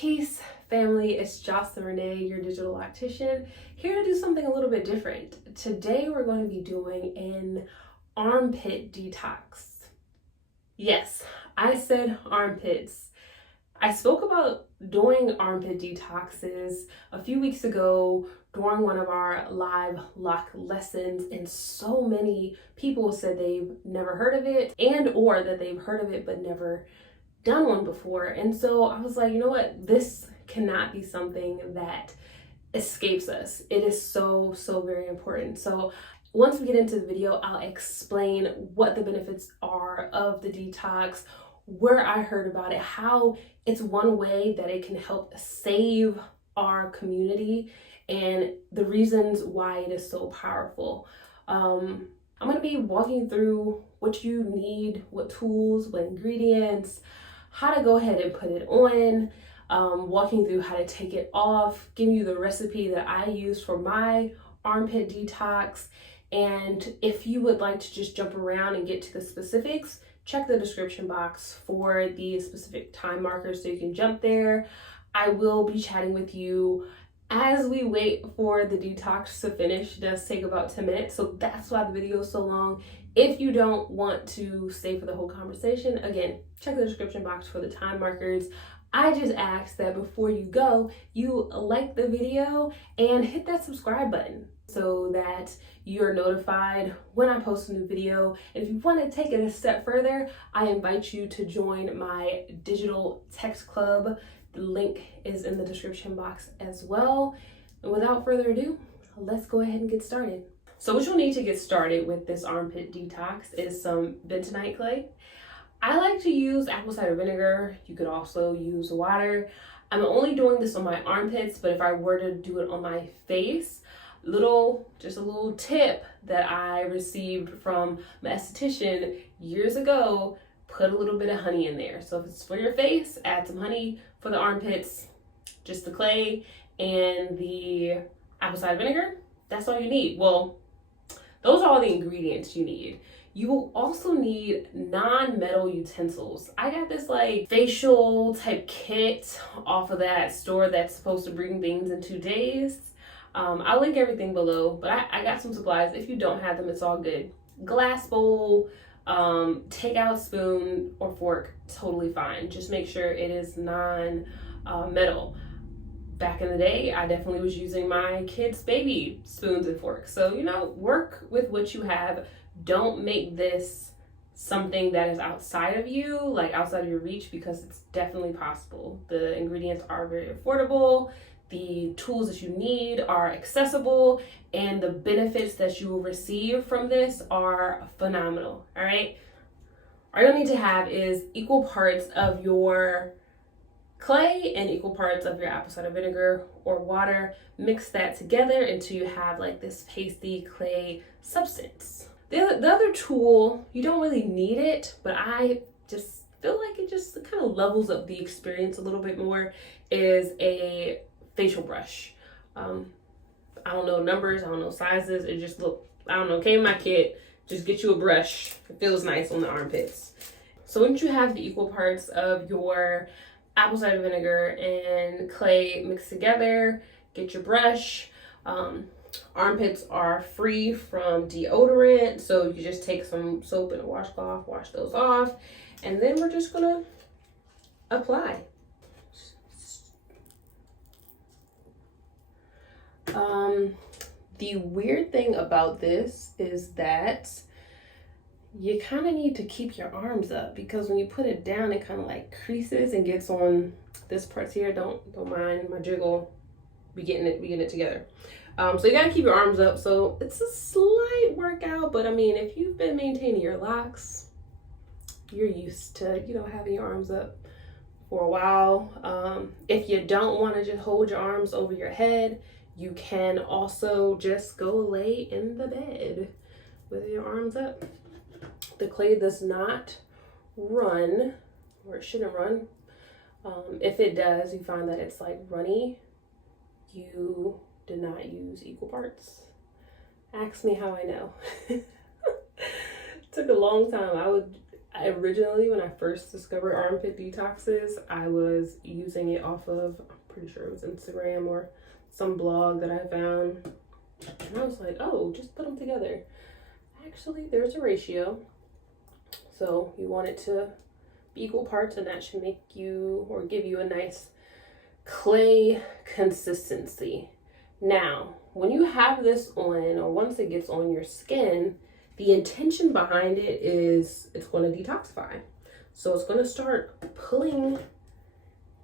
Peace, family. It's Jocelyn Renee, your digital lactician, here to do something a little bit different. Today, we're going to be doing an armpit detox. Yes, I said armpits. I spoke about doing armpit detoxes a few weeks ago during one of our live lock lessons, and so many people said they've never heard of it and or that they've heard of it but never done one before. And so I was like, you know what, this cannot be something that escapes us. It is so very important. So once we get into the video, I'll explain what the benefits are of the detox, where I heard about it, how it's one way that it can help save our community, and the reasons why it is so powerful. I'm going to be walking through what you need, what tools, what ingredients, how to go ahead and put it on, walking through how to take it off, giving you the recipe that I use for my armpit detox. And if you would like to just jump around and get to the specifics, check the description box for the specific time markers so you can jump there. I will be chatting with you as we wait for the detox to finish. It does take about 10 minutes, so that's why the video is so long. If you don't want to stay for the whole conversation, again, check the description box for the time markers. I just ask that before you go, you like the video and hit that subscribe button so that you're notified when I post a new video. And if you want to take it a step further, I invite you to join my digital text club. The link is in the description box as well. And without further ado, let's go ahead and get started. So what you'll need to get started with this armpit detox is some bentonite clay. I like to use apple cider vinegar. You could also use water. I'm only doing this on my armpits, but if I were to do it on my face, just a little tip that I received from my esthetician years ago, put a little bit of honey in there. So if it's for your face, add some honey. For the armpits, just the clay and the apple cider vinegar. That's all you need. Well, those are all the ingredients you need. You will also need non-metal utensils. I got this like facial type kit off of that store that's supposed to bring things in 2 days. I'll link everything below, but I got some supplies. If you don't have them, it's all good. Glass bowl, takeout spoon or fork, totally fine. Just make sure it is non-metal. Back in the day, I definitely was using my kids' baby spoons and forks. So, work with what you have. Don't make this something that is outside of you, like outside of your reach, because it's definitely possible. The ingredients are very affordable. The tools that you need are accessible, and the benefits that you will receive from this are phenomenal. All right. All you'll need to have is equal parts of your clay and equal parts of your apple cider vinegar or water. Mix that together until you have like this pasty clay substance. The other tool, you don't really need it, but I just feel like it just kind of levels up the experience a little bit more, is a facial brush. I don't know numbers, I don't know sizes. It just came in my kit. Just get you a brush. It feels nice on the armpits. So once you have the equal parts of your apple cider vinegar and clay mixed together, get your brush. Armpits are free from deodorant, so you just take some soap and a washcloth, wash those off, and then we're just gonna apply. The weird thing about this is that you kind of need to keep your arms up, because when you put it down, it kind of like creases and gets on this part here. Don't mind my jiggle. We getting it together. So you gotta keep your arms up. So it's a slight workout, but I mean, if you've been maintaining your locks, you're used to, having your arms up for a while. If you don't want to just hold your arms over your head, you can also just go lay in the bed with your arms up. The clay does not run, or it shouldn't run. If it does, you find that it's like runny, you did not use equal parts. Ask me how I know. It took a long time. Originally, when I first discovered armpit detoxes, I was using it off of, I'm pretty sure it was Instagram or some blog that I found. And I was like, oh, just put them together. Actually, there's a ratio. So you want it to be equal parts, and that should make you or give you a nice clay consistency. Now, when you have this on, or once it gets on your skin, the intention behind it is it's going to detoxify. So it's going to start pulling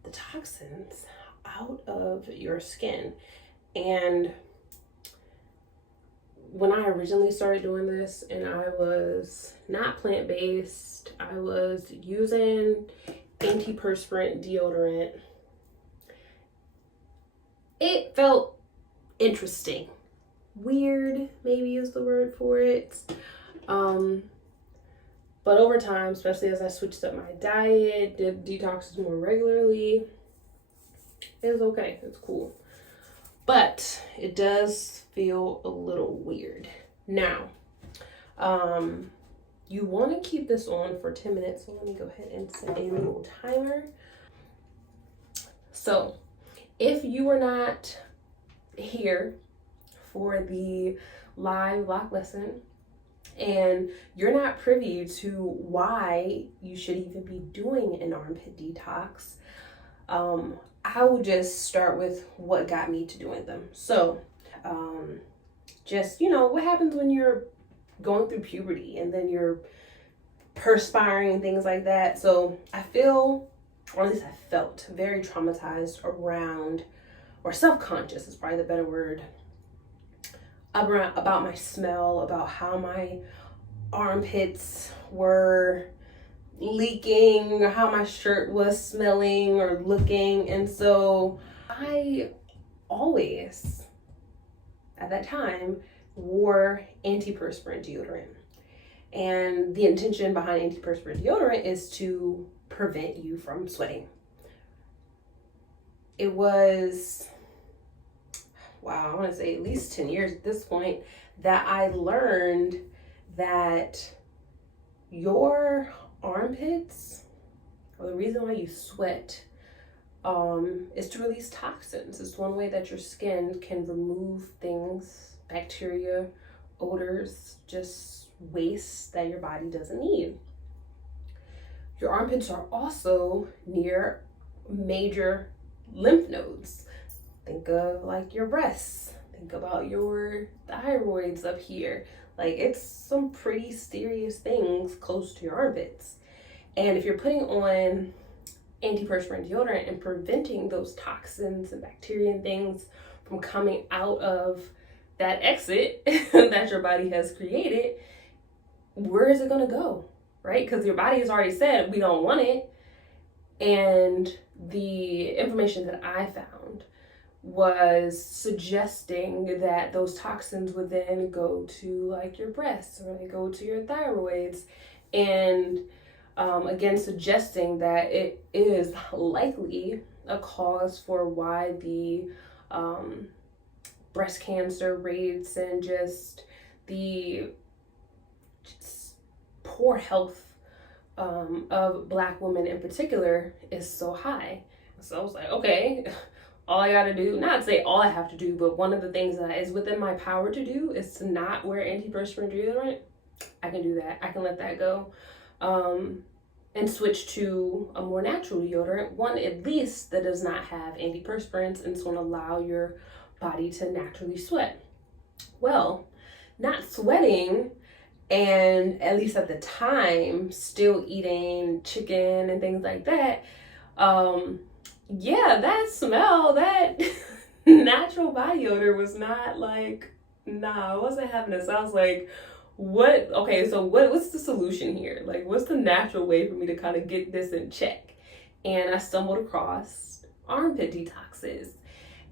the toxins out of your skin. And when I originally started doing this, and I was not plant-based, I was using antiperspirant deodorant, it felt interesting. Weird, maybe is the word for it. But over time, especially as I switched up my diet, did detoxes more regularly, it was okay, it's cool. But it does feel a little weird. Now, you want to keep this on for 10 minutes. So let me go ahead and set a little timer. So if you were not here for the live block lesson and you're not privy to why you should even be doing an armpit detox, I will just start with what got me to doing them. So, just, what happens when you're going through puberty and then you're perspiring and things like that. So I feel, or at least I felt, very traumatized around, or self-conscious is probably the better word, about my smell, about how my armpits were leaking, how my shirt was smelling or looking. And so I always, at that time, wore antiperspirant deodorant. And the intention behind antiperspirant deodorant is to prevent you from sweating. It was, wow, I want to say at least 10 years at this point that I learned that your armpits, or the reason why you sweat, is to release toxins. It's one way that your skin can remove things, bacteria, odors, just waste that your body doesn't need. Your armpits are also near major lymph nodes. Think of like your breasts. Think about your thyroids up here. Like, it's some pretty serious things close to your armpits. And if you're putting on antiperspirant deodorant and preventing those toxins and bacteria and things from coming out of that exit that your body has created, where is it going to go, right? Because your body has already said we don't want it. And the information that I found was suggesting that those toxins would then go to like your breasts, or they go to your thyroids, and again suggesting that it is likely a cause for why the breast cancer rates and just the poor health of Black women in particular is so high. So I was like, okay, all I gotta do, not to say all I have to do, but one of the things that is within my power to do is to not wear antiperspirant deodorant. I can do that. I can let that go. And switch to a more natural deodorant, one at least that does not have antiperspirants and it's going to allow your body to naturally sweat. Well, not sweating, and at least at the time still eating chicken and things like that, yeah, that smell, that natural body odor was not like, I wasn't having this. I was like, what's the solution here? Like, what's the natural way for me to kind of get this in check? And I stumbled across armpit detoxes.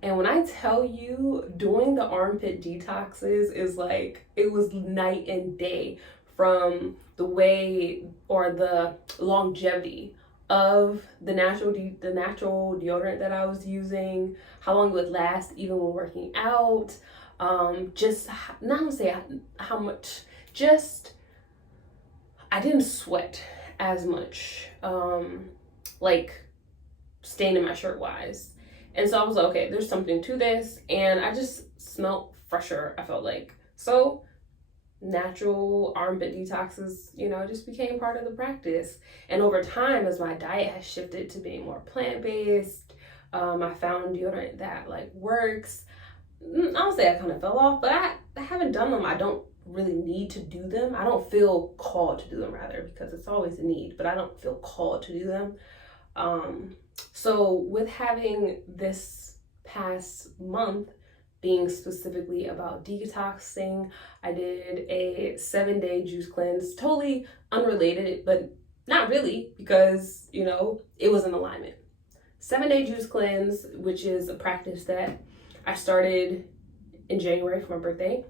And when I tell you, doing the armpit detoxes is like, it was night and day from the way or the longevity of the natural deodorant that I was using, how long it would last even when working out, just not to say how much, just I didn't sweat as much, like stain in my shirt wise. And so I was like, okay, there's something to this. And I just smelled fresher, I felt like. So natural armpit detoxes, just became part of the practice. And over time, as my diet has shifted to being more plant-based, I found deodorant that like works. I don't say I kind of fell off, but I haven't done them. I don't really need to do them. I don't feel called to do them, rather, because it's always a need, but I don't feel called to do them. So with having this past month being specifically about detoxing, I did a 7-day juice cleanse, totally unrelated, but not really, because, it was in alignment. 7-day juice cleanse, which is a practice that I started in January for my birthday.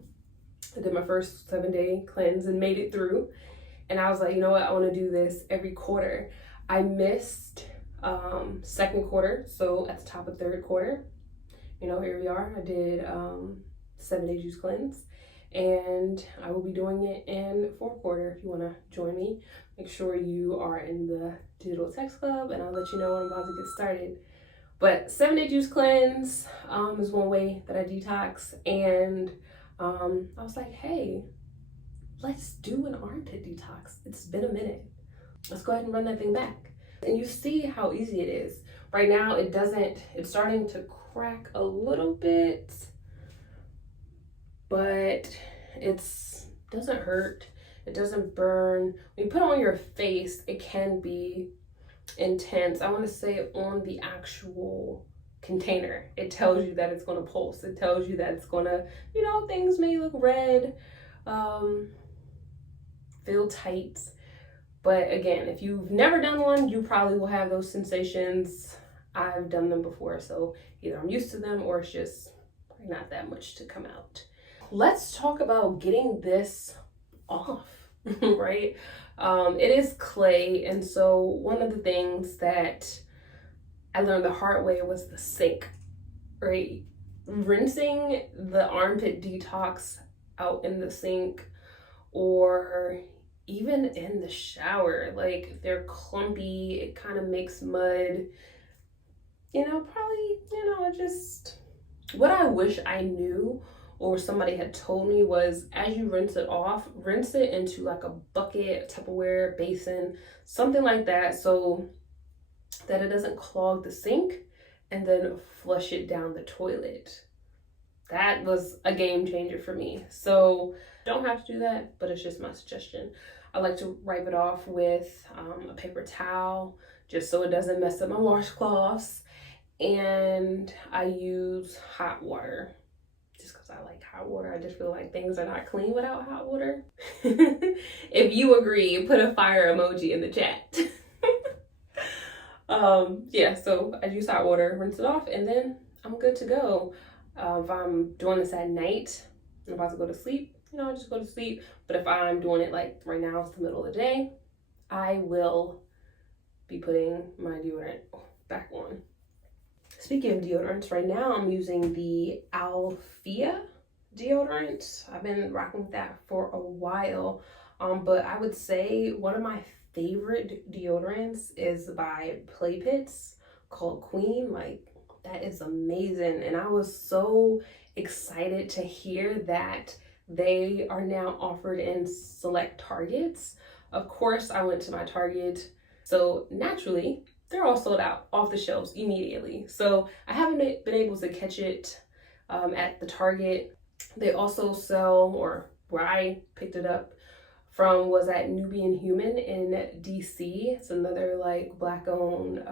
I did my first 7-day cleanse and made it through. And I was like, you know what? I want to do this every quarter. I missed second quarter, so at the top of third quarter, here we are. I did 7-day juice cleanse, and I will be doing it in fourth quarter. If you want to join me, make sure you are in the digital text club, and I'll let you know when I'm about to get started. But 7-day juice cleanse is one way that I detox, and I was like, hey, let's do an armpit detox. It's been a minute. Let's go ahead and run that thing back. And you see how easy it is. Right now, it's starting to crack a little bit, but it doesn't hurt. It doesn't burn. When you put it on your face, it can be intense. I want to say on the actual container, it tells you that it's going to pulse. It tells you that it's going to, things may look red, feel tight. But again, if you've never done one, you probably will have those sensations. I've done them before, so either I'm used to them or it's just not that much to come out. Let's talk about getting this off, right? It is clay, and so one of the things that I learned the hard way was the sink, right? Rinsing the armpit detox out in the sink or even in the shower, like they're clumpy, it kind of makes mud, just what I wish I knew or somebody had told me was, as you rinse it off, rinse it into like a bucket, Tupperware, basin, something like that, so that it doesn't clog the sink, and then flush it down the toilet. That was a game changer for me. So don't have to do that, but it's just my suggestion. I like to wipe it off with a paper towel, just so it doesn't mess up my washcloths. And I use hot water, just because I like hot water. I just feel like things are not clean without hot water. If you agree, put a fire emoji in the chat. Yeah, so I use hot water, rinse it off, and then I'm good to go. If I'm doing this at night, I'm about to go to sleep, I just go to sleep. But if I'm doing it like right now, it's the middle of the day, I will be putting my deodorant back on. Speaking of deodorants, right now I'm using the Alfea deodorant. I've been rocking with that for a while, but I would say one of my favorite deodorants is by Pits called Queen. Like, that is amazing, and I was so excited to hear that they are now offered in select Targets. Of course, I went to my Target, so naturally they're all sold out off the shelves immediately. So I haven't been able to catch it at the Target. They also sell, or where I picked it up from was at Nubian Human in DC. It's another like Black owned,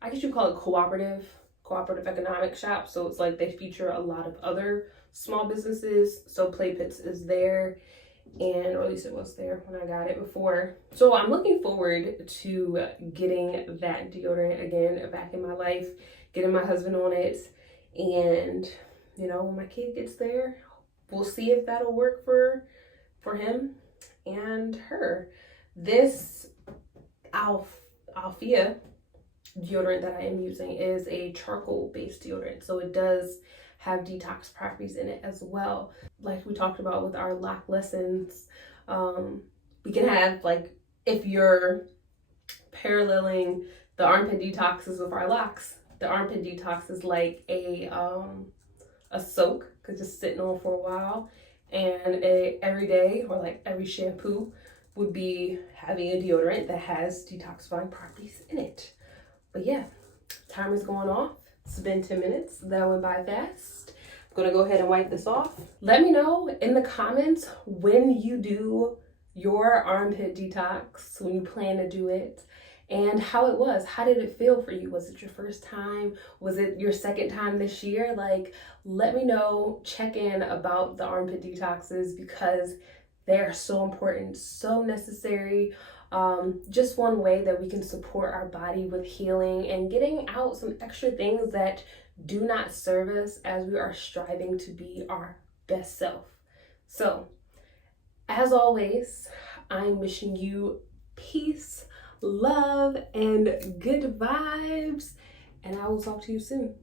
I guess you call it cooperative economic shop. So it's like they feature a lot of other small businesses. So Pits is there, or at least it was there when I got it before. So I'm looking forward to getting that deodorant again back in my life, getting my husband on it, and when my kid gets there, we'll see if that'll work for him and her. This Alfea deodorant that I am using is a charcoal based deodorant, so it does have detox properties in it as well. Like we talked about with our lock lessons, we can have like if you're paralleling the armpit detoxes with our locks, the armpit detox is like a soak, because just sitting on for a while, and every day or like every shampoo would be having a deodorant that has detoxifying properties in it. But yeah, timer's going off. It's been 10 minutes. That went by fast. I'm gonna go ahead and wipe this off. Let me know in the comments when you do your armpit detox, when you plan to do it, and how it was. How did it feel for you? Was it your first time? Was it your second time this year? Like, let me know. Check in about the armpit detoxes, because they're so important, so necessary. Just one way that we can support our body with healing and getting out some extra things that do not serve us as we are striving to be our best self. So, as always, I'm wishing you peace, love, and good vibes, and I will talk to you soon.